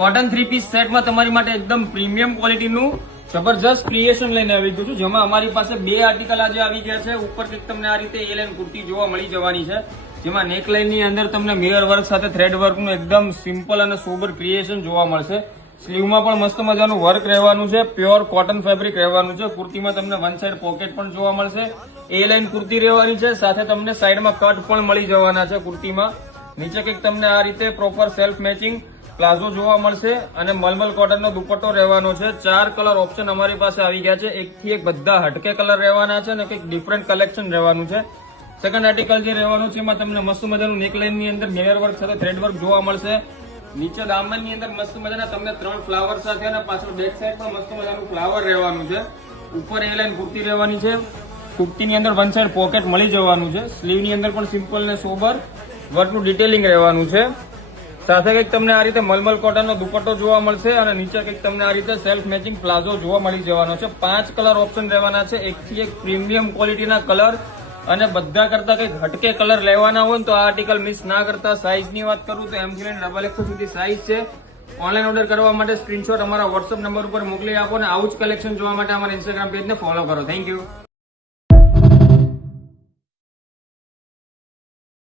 Cotton 3 piece સેટમાં તમારી માટે એકદમ પ્રીમિયમ ક્વોલિટીનું જબરજસ્ત ક્રિએશન લઈને આવી ગયું છું, જેમાં અમારી પાસે 2 આર્ટિકલ આજે આવી ગયા છે. ઉપર કંઈક તમને આ રીતે એ લાઈન કુર્તી જોવા મળી જવાની છે, જેમાં નેકલાઇન ની અંદર તમને મિરર વર્ક સાથે થ્રેડ વર્કનું એકદમ સિમ્પલ અને સોબર ક્રિએશન જોવા મળશે. સ્લીવમાં પણ મસ્ત મજાનું વર્ક રહેવાનું છે, પ્યોર કોટન ફેબ્રિક રહેવાનું છે. કુર્તીમાં તમને વન સાઈડ પોકેટ પણ જોવા મળશે. એ લાઈન કુર્તી રહેવાની છે, સાથે તમને સાઈડમાં કટ પણ મળી જવાના છે. કુર્તીમાં નીચે કંઈક તમને આ રીતે પ્રોપર સેલ્ફ મેચિંગ પ્લાઝો જોવા મળશે અને મલમલ કોટનનો દુપટ્ટો રહેવાનો છે. 4 કલર ઓપ્શન અમારી પાસે આવી ગયા છે. એકથી એક બધા હટકે કલર રહેવાના છે અને કંઈક ડિફરન્ટ કલેક્શન રહેવાનું છે. સેકન્ડ આર્ટિકલ જે રહેવાનું છે એમાં તમને મસ્ત મજાનું નેકલાઇન ની અંદર મિરર વર્ક સાથે થ્રેડ વર્ક જોવા મળશે. નીચે દામન ની અંદર મસ્ત મજાના તમને 3 ફ્લાવર સાથે અને પાછળ બેક સાઈડ પર મસ્ત મજાનું ફ્લાવર રહેવાનું છે. ઉપર એ લાઈન કુર્તી રહેવાની છે. કુર્તીની અંદર વન સાઈડ પોકેટ મળી જવાનું છે. સ્લીવ ની અંદર પણ સિમ્પલ ને સોબર વર્કનું ડિટેલિંગ રહેવાનું છે. સાથે કંઈક તમને આ રીતે મલમલ કોટનનો દુપટ્ટો જોવા મળશે અને નીચે કંઈક તમને આ રીતે સેલ્ફ મેચિંગ પ્લાઝો જોવા મળી જવાનો છે. 5 કલર ઓપ્શન રહેવાના છે, એકથી એક પ્રીમિયમ ક્વોલિટીના કલર અને બધા કરતા કંઈક હટકે કલર લેવાના હોય તો આ આર્ટિકલ મિસ ના કરતા. સાઇઝની વાત કરું તો M થી લઈને XXL સુધી સાઇઝ છે. ઓનલાઈન ઓર્ડર કરવા માટે સ્ક્રીનશોટ અમારા WhatsApp નંબર ઉપર મોકલી આપો અને આવું જ કલેક્શન જોવા માટે અમારા ઇન્સ્ટાગ્રામ પેજને ફોલો કરો. Thank you.